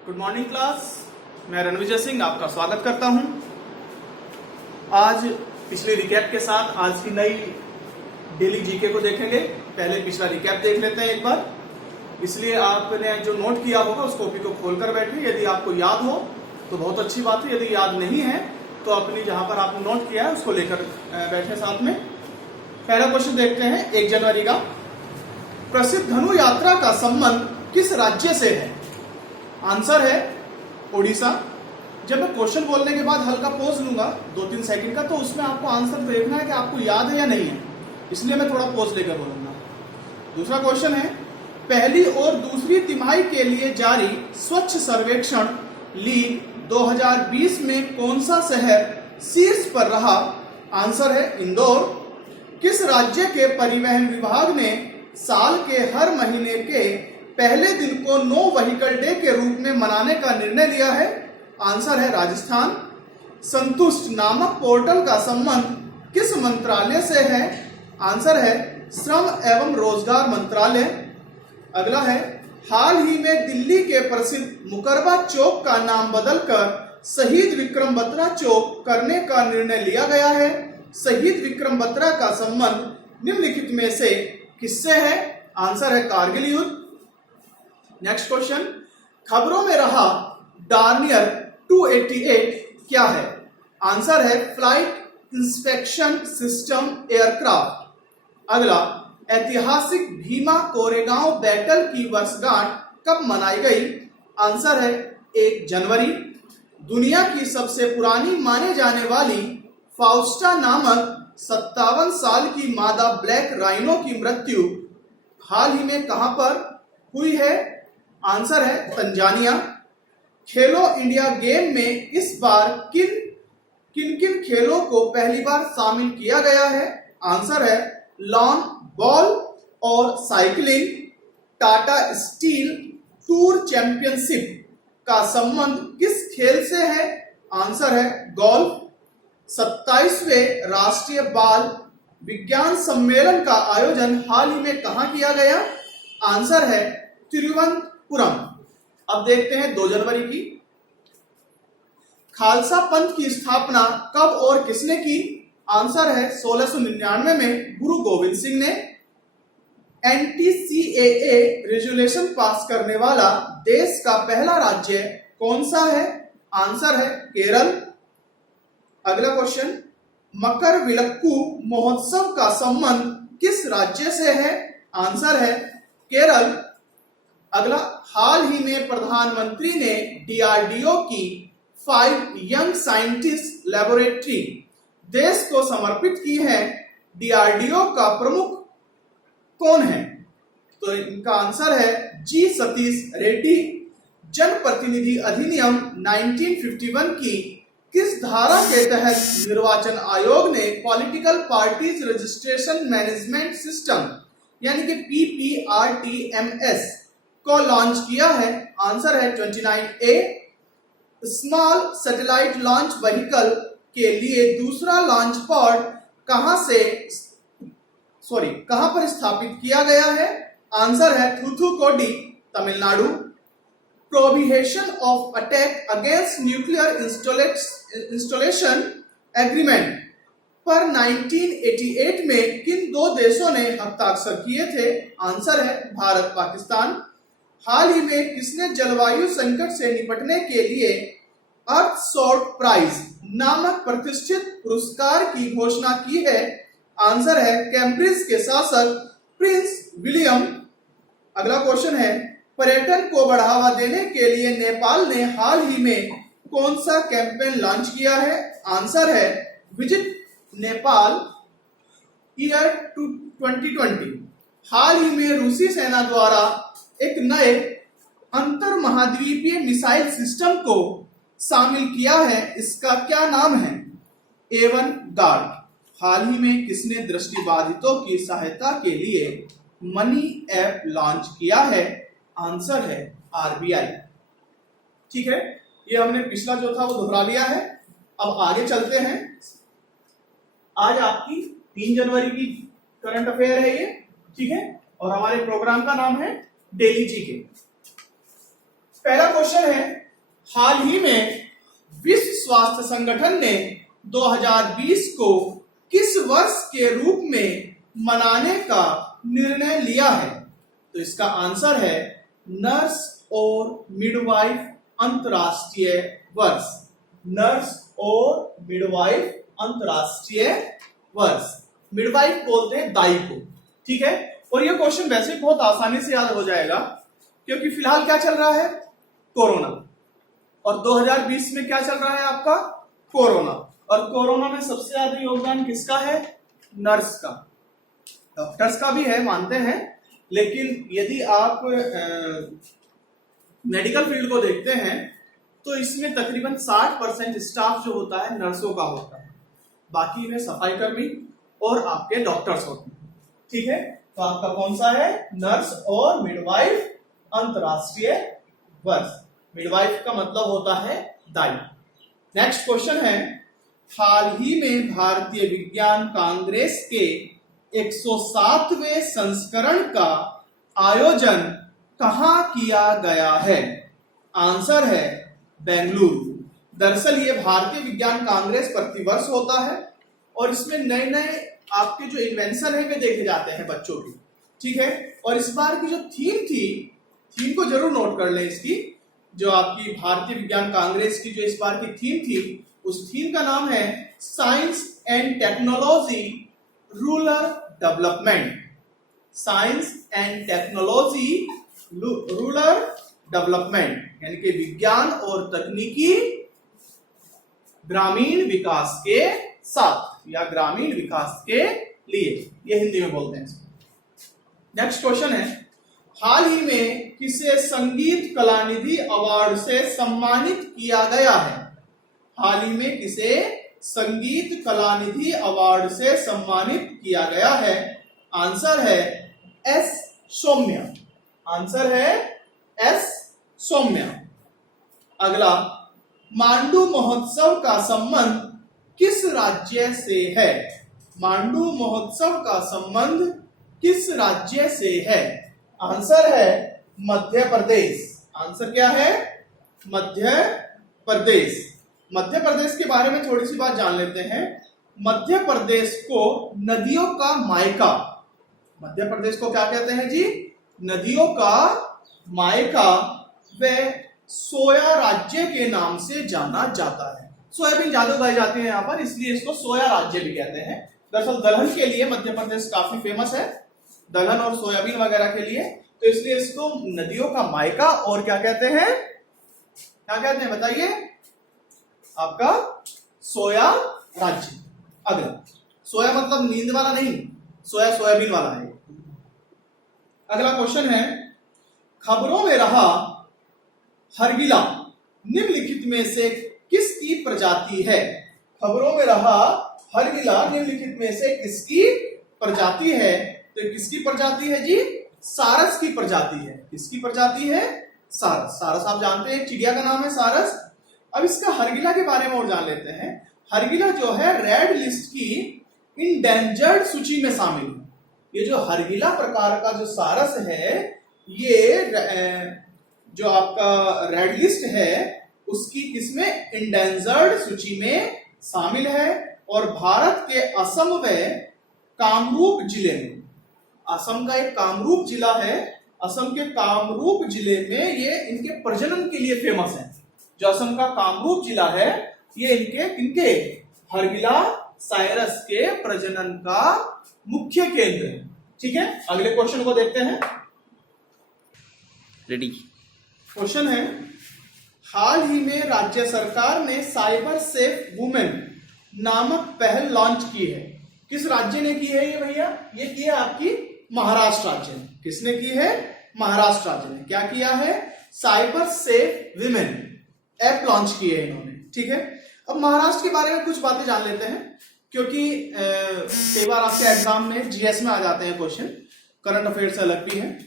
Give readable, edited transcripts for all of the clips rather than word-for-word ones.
Good morning class. मैं रणविजय सिंह आपका स्वागत करता हूं। आज पिछले रिकैप के साथ आज की नई डेली जीके को देखेंगे। पहले पिछला रिकैप देख लेते हैं एक बार। इसलिए आपने जो नोट किया होगा उस कॉपी को खोलकर बैठिए। यदि आपको याद हो तो बहुत अच्छी बात है, यदि याद नहीं है तो अपनी जहां पर आपने नोट किया है उसको लेकर बैठे साथ में। पहला क्वेश्चन देखते हैं 1 जनवरी का। प्रसिद्ध धनु यात्रा का संबंध किस राज्य से है? आंसर है ओडिशा। जब मैं क्वेश्चन बोलने के बाद हल्का पॉज लूंगा 2-3 सेकंड का, तो उसमें आपको आंसर देखना है कि आपको याद है या नहीं है, इसलिए मैं थोड़ा पॉज लेकर बोलूंगा। दूसरा क्वेश्चन है, पहली और दूसरी तिमाही के लिए जारी स्वच्छ सर्वेक्षण लीग 2020 में कौन सा शहर शीर्ष पर रहा? आंसर है इंदौर। किस राज्य के परिवहन विभाग ने साल के हर महीने के पहले दिन को नो व्हीकल डे के रूप में मनाने का निर्णय लिया है? आंसर है राजस्थान। संतुष्ट नामक पोर्टल का संबंध किस मंत्रालय से है? आंसर है श्रम एवं रोजगार मंत्रालय। अगला है, हाल ही में दिल्ली के प्रसिद्ध मुकरबा चौक का नाम बदलकर शहीद विक्रम बत्रा चौक करने का निर्णय लिया गया है। शहीद विक्रम बत्रा का संबंध निम्नलिखित में से किससे है? आंसर है कारगिल युद्ध। नेक्स्ट क्वेश्चन, खबरों में रहा डार्नियर 288 क्या है? आंसर है फ्लाइट इंस्पेक्शन सिस्टम एयरक्राफ्ट। अगला, ऐतिहासिक भीमा कोरेगांव बैटल की वर्षगांठ कब मनाई गई? आंसर है 1 जनवरी। दुनिया की सबसे पुरानी माने जाने वाली फाउस्टा नामक 57 साल की मादा ब्लैक राइनो की मृत्यु हाल ही में कहां पर हुई है? आंसर है तंजानिया। खेलो इंडिया गेम में इस बार किन किन खेलों को पहली बार शामिल किया गया है? आंसर है लॉन बॉल और cycling. Tata steel tour championship का संबंध किस खेल से है? आंसर है गोल्फ। 27वें राष्ट्रीय बाल विज्ञान सम्मेलन का आयोजन हाल ही में कहां किया गया? आंसर है तिरुवनंतपुरम। अब देखते हैं 2 जनवरी की। खालसा पंथ की स्थापना कब और किसने की? आंसर है 1699 में गुरु गोविंद सिंह ने। NTCAA रेजुलेशन पास करने वाला देश का पहला राज्य कौन सा है? आंसर है केरल। अगला क्वेश्चन, मकर विलक्कू महोत्सव का संबंध किस राज्य से है? आंसर है केरल। अगला, हाल ही में प्रधानमंत्री ने DRDO की 5 यंग साइंटिस्ट लेबोरेटरी देश को समर्पित की है। DRDO का प्रमुख कौन है? तो इनका आंसर है G सतीश रेड्डी। जनप्रतिनिधि अधिनियम 1951 की किस धारा के तहत निर्वाचन आयोग ने political parties registration management system यानी कि PPRTMS को लॉन्च किया है? आंसर है 29A। Small satellite launch vehicle के लिए दूसरा लॉन्च पॉड कहां पर स्थापित किया गया है? आंसर है Thoothukudi, Tamil Nadu. Prohibition of attack against nuclear installation agreement पर 1988 में किन 2 देशों ने हस्ताक्षर किए थे? आंसर है भारत पाकिस्तान। हाल ही में किसने जलवायु संकट से निपटने के लिए अर्थ शॉर्ट प्राइज नामक प्रतिष्ठित पुरस्कार की घोषणा की है? आंसर है कैम्ब्रिज के शासक प्रिंस विलियम। अगला क्वेश्चन है, पर्यटन को बढ़ावा देने के लिए नेपाल ने हाल ही में कौन सा कैंपेन लॉन्च किया है? आंसर है विजिट नेपाल ईयर 2020। हाल ही में रूसी सेना द्वारा एक नए अंतर महाद्वीपीय मिसाइल सिस्टम को शामिल किया है, इसका क्या नाम है? A1 guard. हाल ही में किसने दृष्टिबाधितों की सहायता के लिए मनी ऐप लॉन्च किया है? आंसर है RBI। ठीक है, ये हमने पिछला जो था वो दोहरा लिया है। अब आगे चलते हैं। आज आपकी 3 जनवरी की करंट अफेयर है ये, ठीक है, और हमारे प्रोग्राम का नाम है डेली जीके। पहला क्वेश्चन क्वेश्चन है, हाल ही में विश्व स्वास्थ्य संगठन ने 2020 को किस वर्ष के रूप में मनाने का निर्णय लिया है? तो इसका आंसर है नर्स और मिडवाइफ अंतर्राष्ट्रीय वर्ष। नर्स और मिडवाइफ अंतर्राष्ट्रीय वर्ष। मिडवाइफ बोलते हैं दाई को, ठीक है। और ये क्वेश्चन वैसे बहुत आसानी से याद हो जाएगा, क्योंकि फिलहाल क्या चल रहा है? कोरोना। और 2020 में क्या चल रहा है आपका? कोरोना। और कोरोना में सबसे ज्यादा योगदान किसका है? नर्स का। डॉक्टर्स का भी है, मानते हैं, लेकिन यदि आप मेडिकल फील्ड को देखते हैं तो इसमें तकरीबन 60% स्टाफ जो होता है नर्सों का होता है, बाकी में सफाई कर्मी और आपके डॉक्टर्स होते हैं, ठीक है। तो आपका कौन सा है? नर्स और मिडवाइफ अंतर्राष्ट्रीय वर्ष। मिडवाइफ का मतलब होता है दाई। नेक्स्ट क्वेश्चन है, हाल ही में भारतीय विज्ञान कांग्रेस के 107वें संस्करण का आयोजन कहां किया गया है? आंसर है बेंगलुरु। दरअसल ये भारतीय विज्ञान कांग्रेस प्रतिवर्ष होता है और इसमें नए नए आपके जो इन्वेंशन है वे देखे जाते हैं बच्चों की, ठीक है। और इस बार की जो थीम थी, थीम को जरूर नोट कर लें, इसकी जो आपकी भारतीय विज्ञान कांग्रेस की जो इस बार की थीम थी, उस थीम का नाम है science and technology rural development. Science and technology rural development, यानी कि विज्ञान और तकनीकी ग्रामीण विकास के साथ या ग्रामीण विकास के लिए, ये हिंदी में बोलते हैं। नेक्स्ट क्वेश्चन है, हाल ही में किसे संगीत कलानिधि अवार्ड से सम्मानित किया गया है? हाल ही में किसे संगीत कलानिधि अवार्ड से सम्मानित किया गया है? आंसर है एस सौम्या। आंसर है एस सौम्या। अगला, मांडू महोत्सव का संबंध किस राज्य से है? मांडू महोत्सव का संबंध किस राज्य से है? आंसर है मध्य प्रदेश। आंसर क्या है? मध्य प्रदेश। मध्य प्रदेश के बारे में थोड़ी सी बात जान लेते हैं। मध्य प्रदेश को नदियों का मायका, मध्य प्रदेश को क्या कहते हैं जी? नदियों का मायका व सोया राज्य के नाम से जाना जाता है। सोयाबीन ज्यादा उगाई जाती है यहाँ पर, इसलिए इसको सोया राज्य भी कहते हैं। दरअसल दलहन के लिए मध्य प्रदेश काफी फेमस है, दलहन और सोयाबीन वगैरह के लिए, तो इसलिए इसको नदियों का मायका और क्या कहते हैं? क्या कहते हैं बताइए? आपका सोया राज्य। अगला, सोया मतलब नींद वाला नहीं, सोया सोयाबीन वाला है। अगला क्वेश्चन है, खबरों में रहा हरगिला निम्नलिखित में से किसकी प्रजाति है? खबरों में रहा हरगिला निम्नलिखित में से किसकी प्रजाति है? तो किसकी प्रजाति है जी? सारस की प्रजाति है। किसकी प्रजाति है? सारस। सारस आप जानते हैं, चिड़िया का नाम है सारस। अब इसका हरगिला के बारे में और जान लेते हैं। हरगिला जो है रेड लिस्ट की इंडेंजर्ड सूची में शामिल है। ये जो हरगिला प्रकार का जो सारस है, ये जो आपका रेड लिस्ट है उसकी किसमें? इंडेंजर्ड सूची में शामिल है। और भारत के असम व कामरूप जिले में, असम का एक कामरूप जिला है, असम के कामरूप जिले में ये इनके प्रजनन के लिए फेमस है। जो असम का कामरूप जिला है ये इनके हरगिला साइरस के प्रजनन का मुख्य केंद्र है। ठीक है, अगले क्वेश्चन को देखते हैं। रेडी। क्वेश्चन है, हाल ही में राज्य सरकार ने साइबर सेफ वुमेन नामक पहल लॉन्च की है। किस राज्य ने की है ये भैया? ये की है आपकी महाराष्ट्र राज्य ने। किसने की है? महाराष्ट्र राज्य ने। क्या किया है? Cyber safe women app launch की है इन्होंने। ठीक है, अब महाराष्ट्र के बारे में कुछ बातें जान लेते हैं, क्योंकि कई बार आपके एग्जाम में जीएस में आ जाते हैं क्वेश्चन, करंट अफेयर से अलग भी है।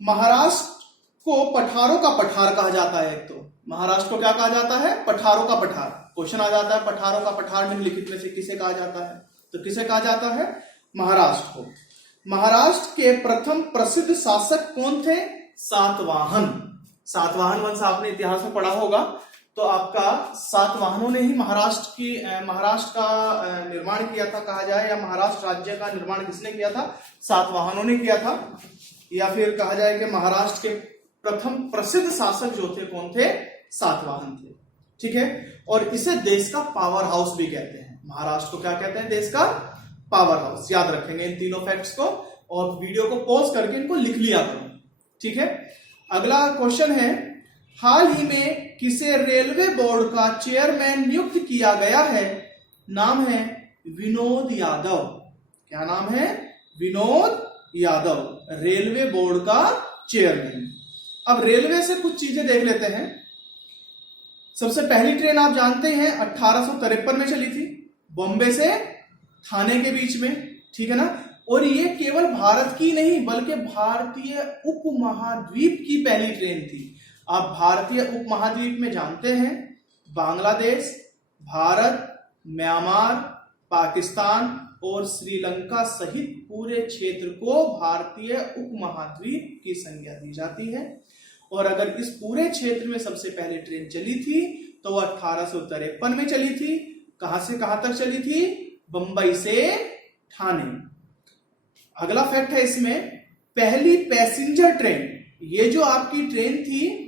महाराष्ट्र को पठारों का पठार कहा जाता है। एक तो महाराष्ट्र को क्या कहा जाता है? पठारों का पठार। क्वेश्चन आ जाता है, पठारों का पठार निम्नलिखित में से किसे कहा जाता है? तो किसे कहा जाता है? महाराष्ट्र को। महाराष्ट्र के प्रथम प्रसिद्ध शासक कौन थे? सातवाहन। सातवाहन वंश आपने इतिहास में पढ़ा होगा, तो आपका सातवाहनों ने ही महाराष्ट्र का निर्माण किया था कहा जाए, या महाराष्ट्र राज्य का निर्माण किसने किया था? सातवाहनों ने किया था। या फिर कहा जाए कि महाराष्ट्र के प्रथम प्रसिद्ध शासक जो थे कौन थे? सातवाहन थे। ठीक है, और इसे देश का पावर हाउस भी कहते हैं। महाराष्ट्र को क्या कहते हैं? देश का पावर हाउस। याद रखेंगे इन तीनों फैक्ट्स को, और वीडियो को पॉज करके इनको लिख लिया करो। ठीक है, अगला क्वेश्चन है, हाल ही में किसे रेलवे बोर्ड का चेयरमैन नियुक्त किया गया है? नाम है विनोद यादव। क्या नाम है? विनोद यादव, रेलवे बोर्ड का चेयरमैन। अब रेलवे से कुछ चीजें देख लेते हैं। सबसे पहली ट्रेन आप जानते हैं 1853 में चली थी, बॉम्बे से थाने के बीच में। ठीक है ना, और ये केवल भारत की नहीं बल्कि भारतीय उपमहाद्वीप की पहली ट्रेन थी। आप भारतीय उपमहाद्वीप में जानते हैं बांग्लादेश, भारत, म्यांमार, पाकिस्तान और श्रीलंका सहित पूरे क्षेत्र को भारतीय उपमहाद्वीप की संज्ञा दी जाती है। और अगर इस पूरे क्षेत्र में सबसे पहले ट्रेन चली थी तो वह 1853 में चली थी। कहां से कहां तक चली थी? बंबई से ठाणे। अगला फैक्ट है इसमें, पहली पैसेंजर ट्रेन, ये जो आपकी ट्रेन थी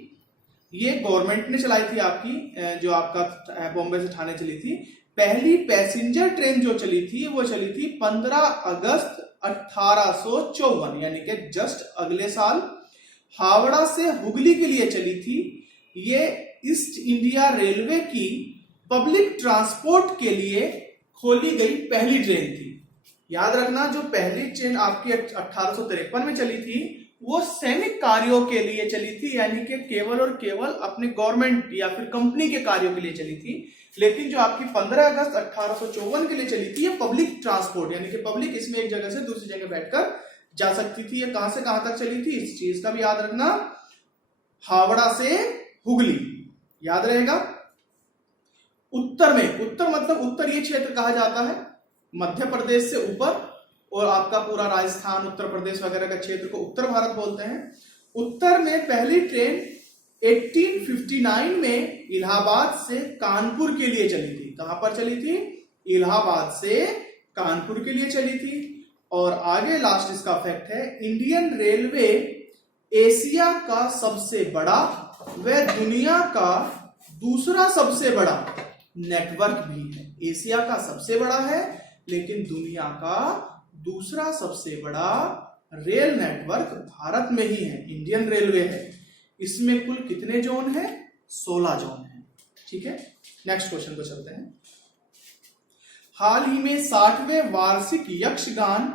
ये गवर्नमेंट ने चलाई थी आपकी, जो आपका बॉम्बे से ठाणे चली थी। पहली पैसेंजर ट्रेन जो चली थी वो चली थी 15 अगस्त 1854, यानी कि जस्ट अगले साल। हावड़ा से हुगली के लिए चली थी। ये ईस्ट इंडिया रेलवे की पब्लिक ट्रांसपोर्ट के लिए खोली गई पहली ट्रेन थी। याद रखना, जो पहली ट्रेन आपकी 1853 में चली थी वो सैनिक कार्यों के लिए चली थी, यानी कि केवल और केवल अपने गवर्नमेंट या फिर कंपनी के कार्यों के लिए चली थी। लेकिन जो आपकी 15 अगस्त 1854 के लिए चली थी ये पब्लिक ट्रांसपोर्ट, यानी कि पब्लिक इसमें एक जगह से दूसरी जगह बैठकर जा सकती थी। ये कहां से कहां तक चली थी इस चीज का भी याद रखना, हावड़ा से हुगली, याद रहेगा। उत्तर में, उत्तर मतलब उत्तर ये क्षेत्र कहा जाता है मध्य प्रदेश से ऊपर, और आपका पूरा राजस्थान, उत्तर प्रदेश वगैरह का क्षेत्र को उत्तर भारत बोलते हैं। उत्तर में पहली ट्रेन 1859 में इलाहाबाद से कानपुर के लिए चली थी। कहां पर चली थी? इलाहाबाद से कानपुर के लिए चली थी। और आगे लास्ट इसका फैक्ट है, इंडियन रेलवे एशिया का सबसे बड़ा व दुनिया का दूसरा सबसे बड़ा नेटवर्क भी है। एशिया का सबसे बड़ा है लेकिन दुनिया का दूसरा सबसे बड़ा रेल नेटवर्क भारत में ही है, इंडियन रेलवे है। इसमें कुल कितने जोन है? 16 जोन है। ठीक है, नेक्स्ट क्वेश्चन को चलते हैं। हाल ही में 60वें वार्षिक यक्षगान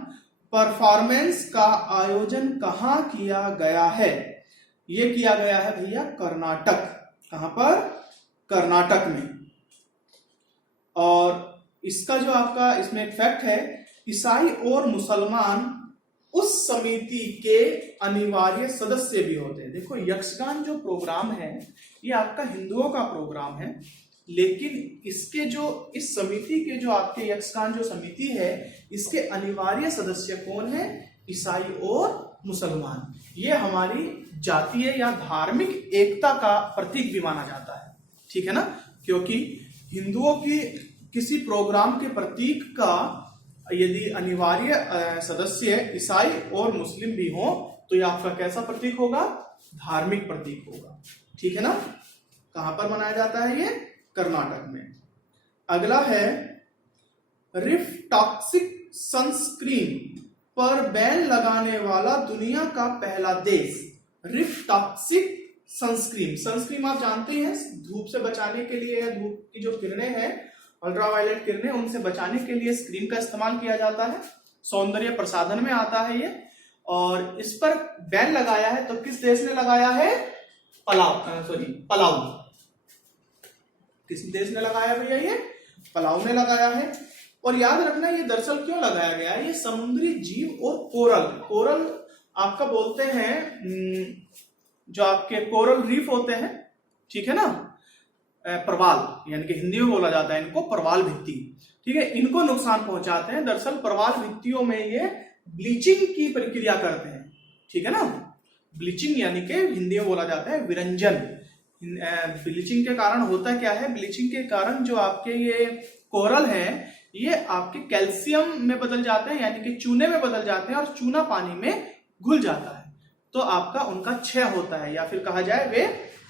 परफॉर्मेंस का आयोजन कहां किया गया है? यह किया गया है भैया कर्नाटक। कहां पर? कर्नाटक में। और इसका जो आपका इसमें एक फैक्ट है, ईसाई और मुसलमान उस समिति के अनिवार्य सदस्य भी होते हैं। देखो, यक्षगान जो प्रोग्राम है ये आपका हिंदुओं का प्रोग्राम है, लेकिन इसके जो इस समिति के जो आपके यक्षगान जो समिति है इसके अनिवार्य सदस्य कौन है? ईसाई और मुसलमान। ये हमारी जातीय या धार्मिक एकता का प्रतीक भी माना जाता है। ठीक है ना, क्योंकि हिंदुओं की किसी प्रोग्राम के प्रतीक का यदि अनिवार्य सदस्य ईसाई और मुस्लिम भी हो तो यह आपका कैसा प्रतीक होगा? धार्मिक प्रतीक होगा। ठीक है ना, कहां पर मनाया जाता है ये? कर्नाटक में। अगला है, रिफ टॉक्सिक सनस्क्रीन पर बैन लगाने वाला दुनिया का पहला देश। रिफ टॉक्सिक सनस्क्रीन, सनस्क्रीन आप जानते हैं धूप से बचाने के लिए, या धूप की जो किरणें हैं अल्ट्रावायलेट किरणें उनसे बचाने के लिए इस क्रीम का इस्तेमाल किया जाता है। सौंदर्य प्रसाधन में आता है ये, और इस पर बैन लगाया है तो किस देश ने लगाया है? पलाऊ। किस देश ने लगाया भैया? ये पलाऊ ने लगाया है। और याद रखना ये दरअसल क्यों लगाया गया है? ये समुद्री जीव और कोरल आपका बोलते हैं, जो आपके कोरल रीफ होते हैं, ठीक है ना, प्रवाल, यानी कि हिंदी में बोला जाता है इनको प्रवाल भित्ति। ठीक है, इनको नुकसान पहुंचाते हैं। दरअसल प्रवाल भित्तियों में ये ब्लीचिंग की प्रक्रिया करते हैं। ठीक है ना, ब्लीचिंग यानी कि हिंदी में बोला जाता है विरंजन। ब्लीचिंग के कारण होता क्या है, ब्लीचिंग के कारण जो आपके ये कोरल हैं ये आपके कैल्शियम में बदल जाते हैं, यानी कि चूने में बदल जाते हैं, और चूना पानी में घुल जाता है, तो आपका उनका क्षय होता है, या फिर कहा जाए वे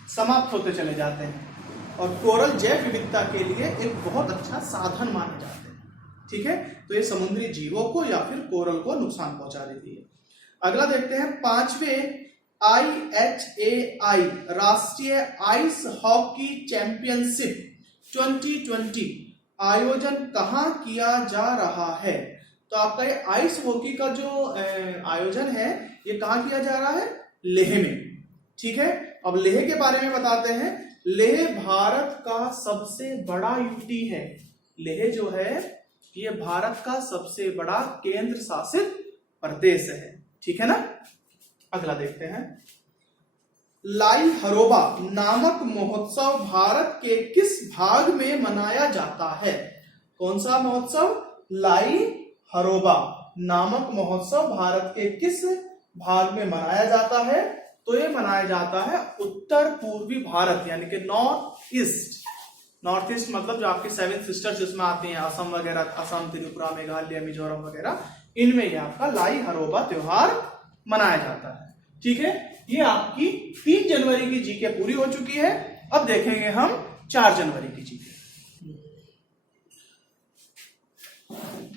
समाप्त होते चले जाते हैं। और कोरल जैव विविधता के लिए एक बहुत अच्छा साधन माने जाते हैं। ठीक है, तो ये समुद्री जीवों को या फिर कोरल को नुकसान पहुंचा देती है। अगला देखते हैं, 5वें IHAI राष्ट्रीय आइस हॉकी चैंपियनशिप 2020 आयोजन कहां किया जा रहा है? तो आपका ये आइस हॉकी का जो आयोजन है ये कहां किया जा रहा है? लेह में। ठीक है, अब लेह के बारे में बताते हैं। लेह भारत का सबसे बड़ा यूटी है। लेह जो है ये भारत का सबसे बड़ा केंद्र शासित प्रदेश है। ठीक है ना। अगला देखते हैं, लाई हरोबा नामक महोत्सव भारत के किस भाग में मनाया जाता है? कौन सा महोत्सव? लाई हरोबा नामक महोत्सव भारत के किस भाग में मनाया जाता है? तो ये मनाया जाता है उत्तर पूर्वी भारत, यानी कि नॉर्थ ईस्ट। नॉर्थ ईस्ट मतलब जो आपके 7 सिस्टर्स जिसमें आती हैं, असम वगैरह, असम, त्रिपुरा, मेघालय, मिजोरम वगैरह, इनमें ये आपका लाई हरोबा त्योहार मनाया जाता है। ठीक है, ये आपकी 3 जनवरी की जीके पूरी हो चुकी है। अब देखेंगे हम 4 जनवरी की जीके।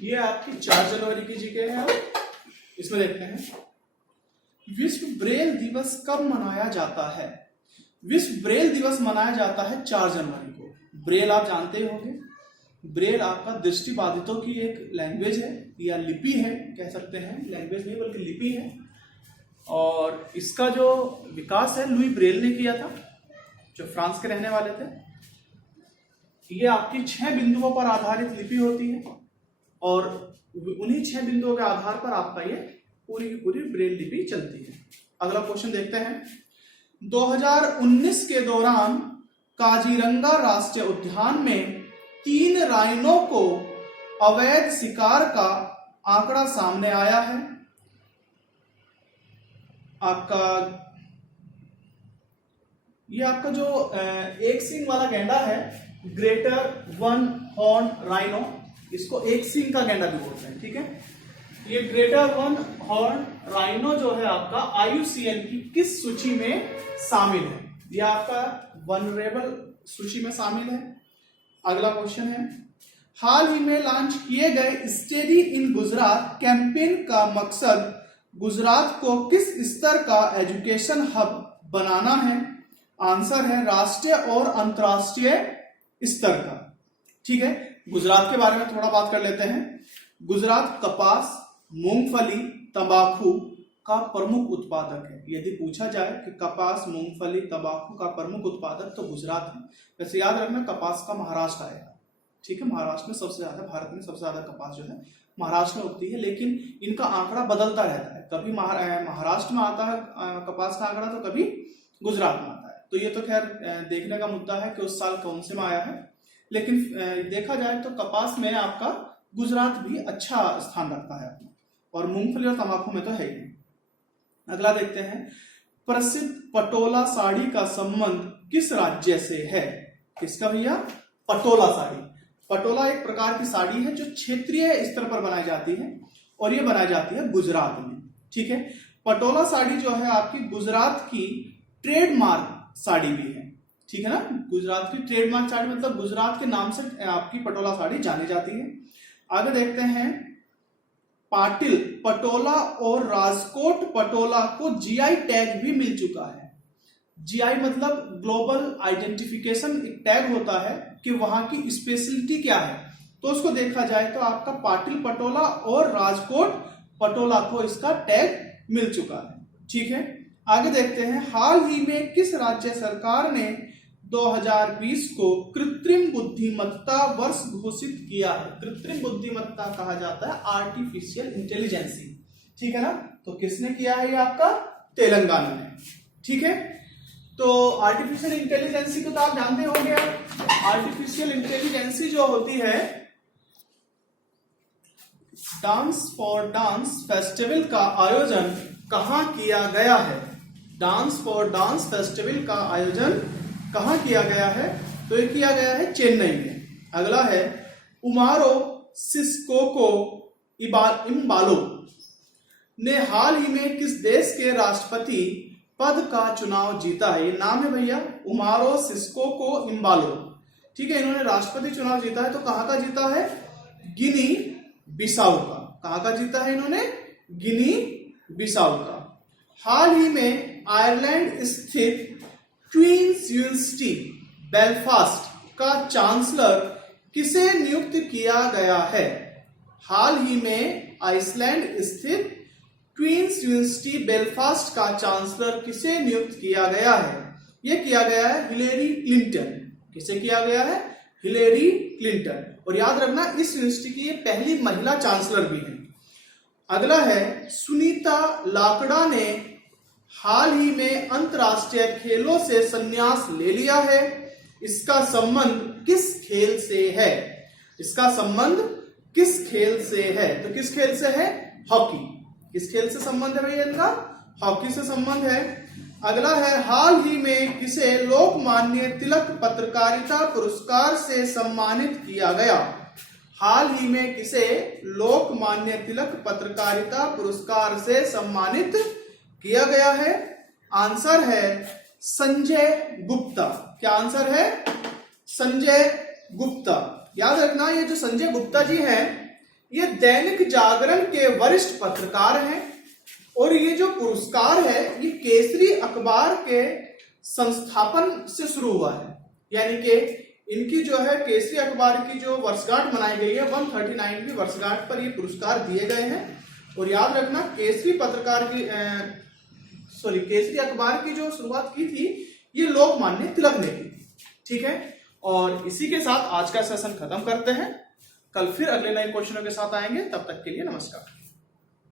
ये आपकी 4 जनवरी की जीके है। अब इसमें देखते हैं, विश्व ब्रेल दिवस कब मनाया जाता है? विश्व ब्रेल दिवस मनाया जाता है 4 जनवरी को। ब्रेल आप जानते होंगे, ब्रेल आपका दृष्टिबाधितों की एक लैंग्वेज है या लिपि है, कह सकते हैं, लैंग्वेज नहीं बल्कि लिपि है। और इसका जो विकास है लुई ब्रेल ने किया था, जो फ्रांस के रहने वाले थे। ये आपकी 6 बिंदुओं पर आधारित लिपि होती है, और उन्हीं 6 बिंदुओं के आधार पर आपका ये पूरी की पूरी ब्रेल लिपि चलती है। अगला क्वेश्चन देखते हैं, 2019 के दौरान काजीरंगा राष्ट्रीय उद्यान में 3 राइनो को अवैध शिकार का आंकड़ा सामने आया है। आपका जो एक सींग वाला गैंडा है, ग्रेटर वन हॉर्न राइनो, इसको एक सींग का गैंडा भी बोलते हैं। ठीक है, ये ग्रेटर वन हॉर्न राइनो जो है आपका IUCN की किस सूची में शामिल है? ये आपका वनरेबल सूची में शामिल है। अगला क्वेश्चन है, हाल ही में लॉन्च किए गए स्टडी इन गुजरात कैंपेन का मकसद गुजरात को किस स्तर का एजुकेशन हब बनाना है? आंसर है राष्ट्रीय और अंतरराष्ट्रीय स्तर का। ठीक है, गुजरात के बारे में थोड़ा बात कर लेते हैं। गुजरात कपास, मूंगफली, तंबाकू का प्रमुख उत्पादक है। यदि पूछा जाए कि कपास, मूंगफली, तंबाकू का प्रमुख उत्पादक, तो गुजरात है। वैसे याद रखना महाराष्ट्र का महाराष्ट्र आएगा। ठीक है, महाराष्ट्र में सबसे ज्यादा, भारत में सबसे ज्यादा कपास जो है महाराष्ट्र में उगती है, लेकिन इनका आंकड़ा बदलता रहता है। कभी महाराष्ट्र में आता है कपास का आंकड़ा, तो कभी गुजरात में आता है। तो ये तो खैर देखने का मुद्दा है कि उस साल कौन से में आया है, लेकिन देखा जाए तो कपास में आपका गुजरात भी अच्छा स्थान रखता है अपना, और मूंगफली और तंबाकू में तो है ही। अगला देखते हैं, प्रसिद्ध पटोला साड़ी का संबंध किस राज्य से है? किसका भैया? पटोला साड़ी। पटोला एक प्रकार की साड़ी है जो क्षेत्रीय स्तर पर बनाई जाती है, और ये बनाई जाती है गुजरात में। ठीक है, पटोला साड़ी जो है आपकी गुजरात की ट्रेडमार्क साड़ी भी है। ठीक है ना, गुजरात की ट्रेडमार्क साड़ी मतलब गुजरात के नाम से आपकी पटोला साड़ी जानी जाती है। आगे देखते हैं, पाटिल पटोला और राजकोट पटोला को GI टैग भी मिल चुका है। GI मतलब ग्लोबल आइडेंटिफिकेशन एक टैग होता है कि वहां की स्पेशलिटी क्या है। तो उसको देखा जाए तो आपका पाटिल पटोला और राजकोट पटोला को इसका टैग मिल चुका है। ठीक है, आगे देखते हैं, हाल ही में किस राज्य सरकार ने 2020 को कृत्रिम बुद्धिमत्ता वर्ष घोषित किया है? कृत्रिम बुद्धिमत्ता कहा जाता है आर्टिफिशियल इंटेलिजेंसी। ठीक है ना, तो किसने किया है? ये आपका तेलंगाना ने। ठीक है, तो आर्टिफिशियल इंटेलिजेंसी को तो आप जानते होंगे। आर्टिफिशियल इंटेलिजेंसी जो होती है, डांस फॉर डांस फेस्टिवल का आयोजन कहां किया गया है? डांस फॉर डांस फेस्टिवल का आयोजन कहाँ किया गया है? तो ये किया गया है चेन्नई में। अगला है उमारो सिस्कोको इम्बालो ने हाल ही में किस देश के राष्ट्रपति पद का चुनाव जीता है? ये नाम है भैया उमारो सिस्कोको इम्बालो। ठीक है, इन्होंने राष्ट्रपति चुनाव जीता है। तो कहाँ का जीता है? गिनी बिसाऊ का। कहाँ का जीता है इन्होंने? गिनी बिसाऊ का। हाल ही में आयरलैंड स्थित क्वींस यूनिवर्सिटी बेलफास्ट का चांसलर किसे नियुक्त किया गया है? हाल ही में आइसलैंड स्थित क्वींस यूनिवर्सिटी बेलफास्ट का चांसलर किसे नियुक्त किया गया है? यह किया गया है हिलेरी क्लिंटन। किसे किया गया है? Hillary Clinton. और याद रखना इस यूनिवर्सिटी की ये पहली महिला चांसलर भी है। अगला है सुनीता लाकड़ा ने हाल ही में अंतरराष्ट्रीय खेलों से संन्यास ले लिया है। इसका संबंध किस खेल से है? इसका संबंध किस खेल से है? तो किस खेल से है? हॉकी। किस खेल से संबंध है भैया इनका? हॉकी से संबंध है। अगला है हाल ही में किसे लोकमान्य तिलक पत्रकारिता पुरस्कार से सम्मानित किया गया? हाल ही में किसे लोकमान्य तिलक पत्रकारिता पुरस्कार से सम्मानित किया गया है? आंसर है संजय गुप्ता। क्या आंसर है? संजय गुप्ता। याद रखना ये जो संजय गुप्ता जी हैं ये दैनिक जागरण के वरिष्ठ पत्रकार हैं और ये जो पुरस्कार है ये केसरी अखबार के संस्थापन से शुरू हुआ है। यानी कि इनकी जो है केसरी अखबार की जो वर्षगांठ मनाई गई है 139वीं वर्षगांठ पर ये पुरस्कार दिए गए हैं। और याद रखना केसरी अखबार की जो शुरुआत की थी ये लोकमान्य तिलक ने की। ठीक है, और इसी के साथ आज का सेशन खत्म करते हैं। कल फिर अगले नए क्वेश्चनों के साथ आएंगे। तब तक के लिए नमस्कार।